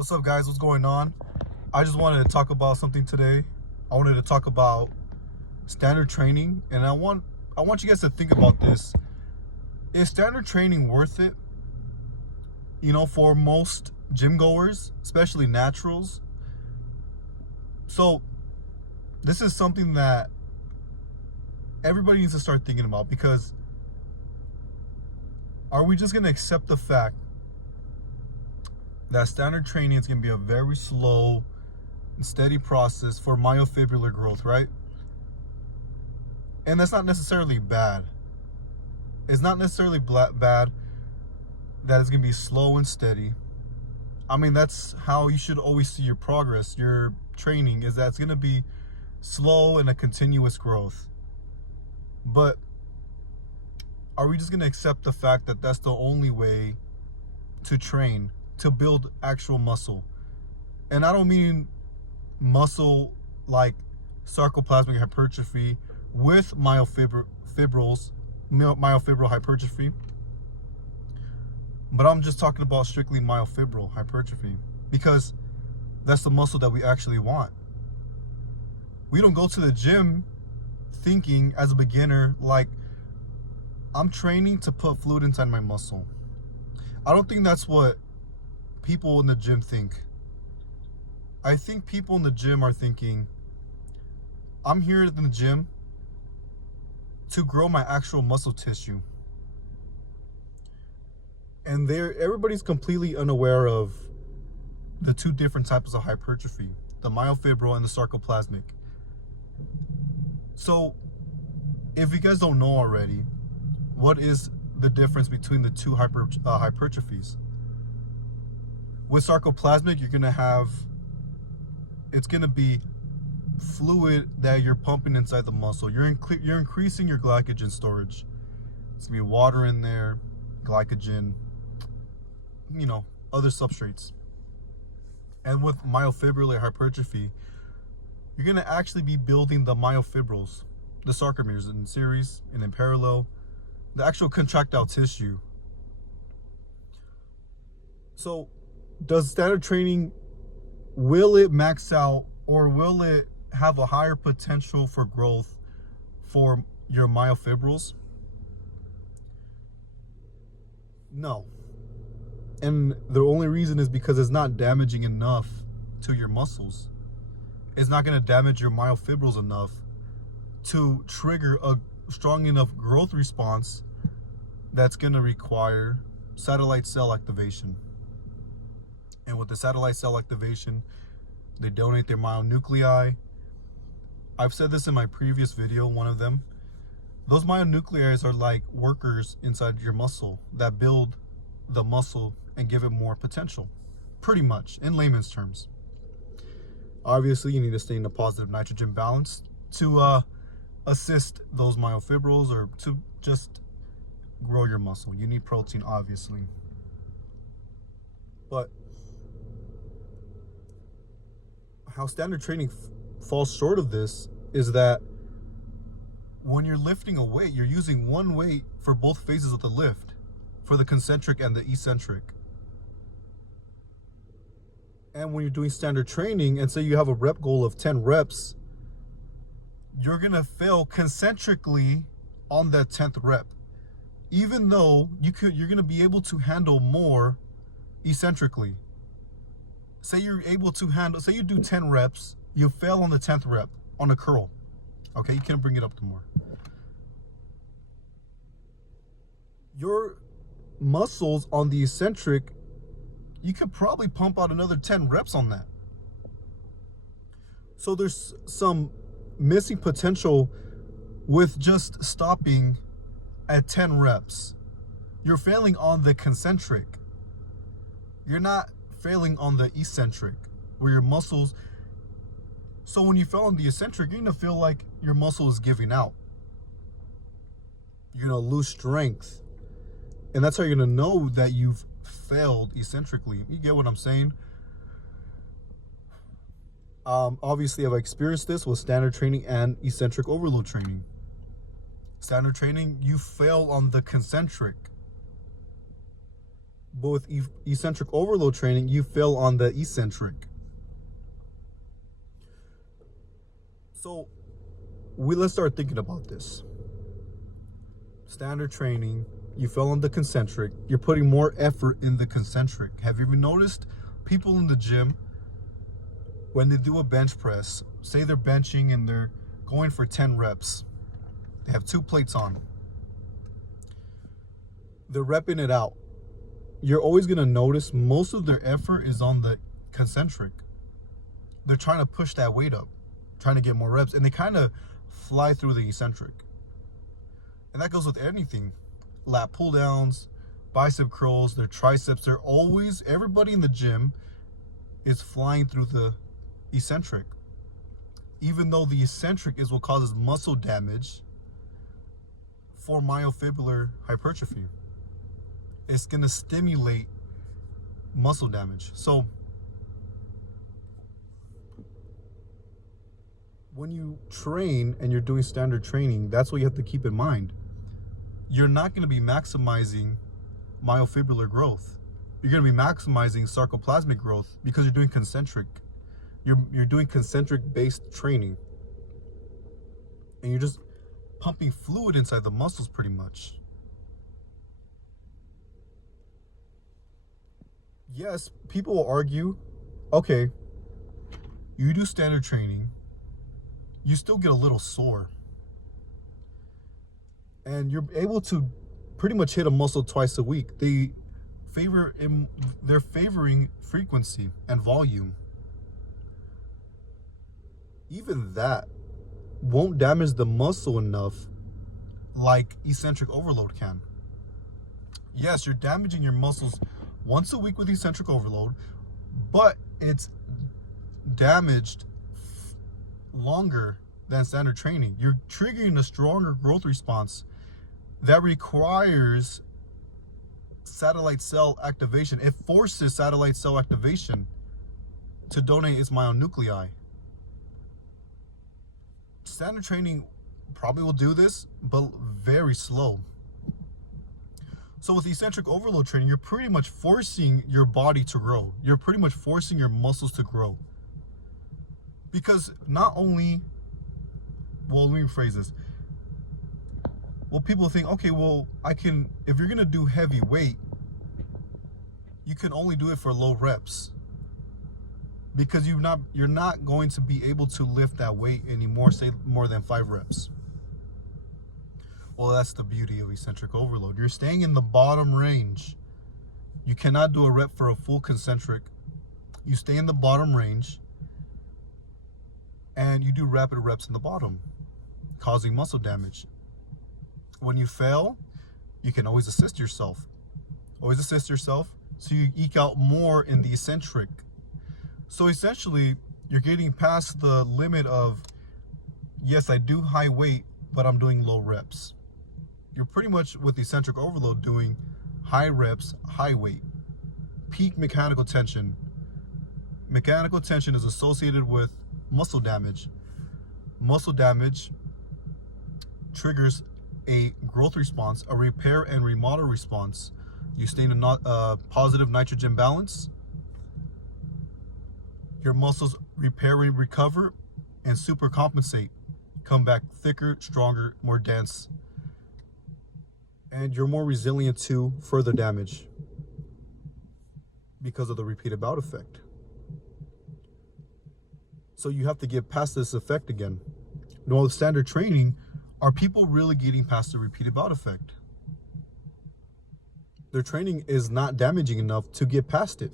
What's up, guys? What's going on? I just wanted to talk about something today. I wanted to talk about standard training, and I want you guys to think about this. Is standard training worth it? For most gym goers, especially naturals. So this is something that everybody needs to start thinking about, because are we just going to accept the fact that standard training is going to be a very slow and steady process for myofibrillar growth, right? And that's not necessarily bad. It's not necessarily bad that it's going to be slow and steady. I mean, that's how you should always see your progress, your training, is that it's going to be slow and a continuous growth. But are we just going to accept the fact that that's the only way to train, to build actual muscle? And I don't mean muscle like sarcoplasmic hypertrophy with myofibral hypertrophy, but I'm just talking about strictly myofibral hypertrophy, because that's the muscle that we actually want. We don't go to the gym thinking as a beginner like, I'm training to put fluid inside my muscle. I don't think that's what people in the gym think. I think people in the gym are thinking, I'm here in the gym to grow my actual muscle tissue. And everybody's completely unaware of the two different types of hypertrophy, the myofibral and the sarcoplasmic. So if you guys don't know already, what is the difference between the two hypertrophies? With sarcoplasmic, it's going to be fluid that you're pumping inside the muscle. You're increasing your glycogen storage. It's going to be water in there, glycogen, other substrates. And with myofibrillar hypertrophy, you're going to actually be building the myofibrils, the sarcomeres in series and in parallel, the actual contractile tissue. So does standard training, will it max out, or will it have a higher potential for growth for your myofibrils? No. And the only reason is because it's not damaging enough to your muscles. It's not going to damage your myofibrils enough to trigger a strong enough growth response that's going to require satellite cell activation. And with the satellite cell activation, they donate their myonuclei. I've said this in my previous video, one of them. Those myonuclei are like workers inside your muscle that build the muscle and give it more potential, pretty much, in layman's terms. Obviously, you need to stay in a positive nitrogen balance to assist those myofibrils, or to just grow your muscle. You need protein, obviously. But how standard training falls short of this is that when you're lifting a weight, you're using one weight for both phases of the lift, for the concentric and the eccentric. And when you're doing standard training, and say you have a rep goal of 10 reps, you're going to fail concentrically on that 10th rep, even though you're going to be able to handle more eccentrically. Say you do 10 reps, you fail on the 10th rep on a curl. Okay, you can't bring it up to more. Your muscles on the eccentric, you could probably pump out another 10 reps on that. So there's some missing potential with just stopping at 10 reps. You're failing on the concentric. You're not failing on the eccentric, where your muscles. So when you fail on the eccentric, you're going to feel like your muscle is giving out. You're going to lose strength. And that's how you're going to know that you've failed eccentrically. You get what I'm saying? Obviously, I've experienced this with standard training and eccentric overload training. Standard training, you fail on the concentric. But with eccentric overload training, you fail on the eccentric. So let's start thinking about this. Standard training, you fell on the concentric. You're putting more effort in the concentric. Have you ever noticed people in the gym, when they do a bench press, say they're benching and they're going for 10 reps, they have 2 plates on, they're repping it out. You're always going to notice most of their effort is on the concentric. They're trying to push that weight up, trying to get more reps, and they kind of fly through the eccentric. And that goes with anything. Lat pull downs, bicep curls, their triceps, they're always, everybody in the gym is flying through the eccentric. Even though the eccentric is what causes muscle damage for myofibrillar hypertrophy. It's going to stimulate muscle damage. So when you train and you're doing standard training, that's what you have to keep in mind. You're not going to be maximizing myofibrillar growth. You're going to be maximizing sarcoplasmic growth because you're doing concentric. You're doing concentric based training. And you're just pumping fluid inside the muscles pretty much. Yes, people will argue, okay, you do standard training, you still get a little sore. And you're able to pretty much hit a muscle twice a week. They're favoring frequency and volume. Even that won't damage the muscle enough like eccentric overload can. Yes, you're damaging your muscles once a week with eccentric overload, but it's damaged longer than standard training. You're triggering a stronger growth response that requires satellite cell activation. It forces satellite cell activation to donate its myonuclei. Standard training probably will do this, but very slow. So with eccentric overload training, you're pretty much forcing your body to grow. You're pretty much forcing your muscles to grow. Because not only, well, let me rephrase this. Well, people think, okay, well, if you're going to do heavy weight, you can only do it for low reps. Because you're not going to be able to lift that weight anymore, say more than 5 reps. Well, that's the beauty of eccentric overload. You're staying in the bottom range. You cannot do a rep for a full concentric. You stay in the bottom range and you do rapid reps in the bottom, causing muscle damage. When you fail, you can always assist yourself. Always assist yourself so you eke out more in the eccentric. So essentially, you're getting past the limit of, yes, I do high weight, but I'm doing low reps. You're pretty much with eccentric overload doing high reps, high weight, peak mechanical tension. Mechanical tension is associated with muscle damage. Muscle damage triggers a growth response, a repair and remodel response. You stay in a positive nitrogen balance. Your muscles repair and recover and supercompensate, come back thicker, stronger, more dense, and you're more resilient to further damage because of the repeated bout effect. So you have to get past this effect again. Now, with standard training, are people really getting past the repeated bout effect? Their training is not damaging enough to get past it.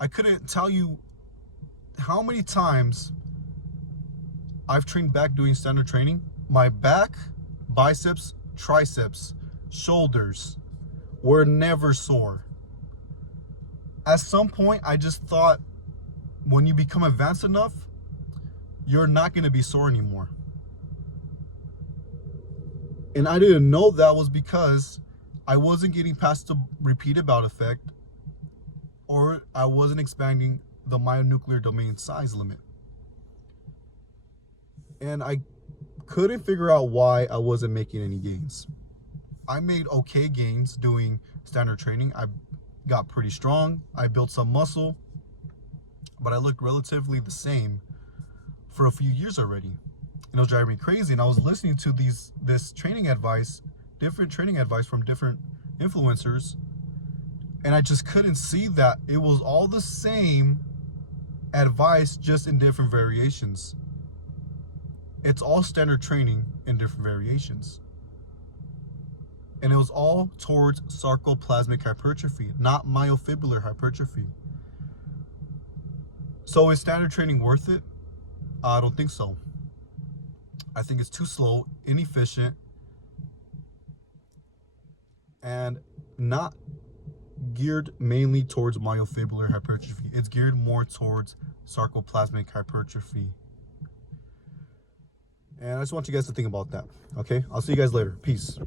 I couldn't tell you how many times I've trained back doing standard training. My back, biceps, triceps, shoulders were never sore. At some point, I just thought when you become advanced enough, you're not going to be sore anymore. And I didn't know that was because I wasn't getting past the repeated bout effect, or I wasn't expanding the myonuclear domain size limit. And I couldn't figure out why I wasn't making any gains. I made okay gains doing standard training. I got pretty strong. I built some muscle, but I looked relatively the same for a few years already. And it was driving me crazy. And I was listening to this training advice, different training advice from different influencers, and I just couldn't see that it was all the same advice, just in different variations. It's all standard training in different variations. And it was all towards sarcoplasmic hypertrophy, not myofibrillar hypertrophy. So is standard training worth it? I don't think so. I think it's too slow, inefficient, and not geared mainly towards myofibrillar hypertrophy. It's geared more towards sarcoplasmic hypertrophy. And I just want you guys to think about that. Okay? I'll see you guys later. Peace.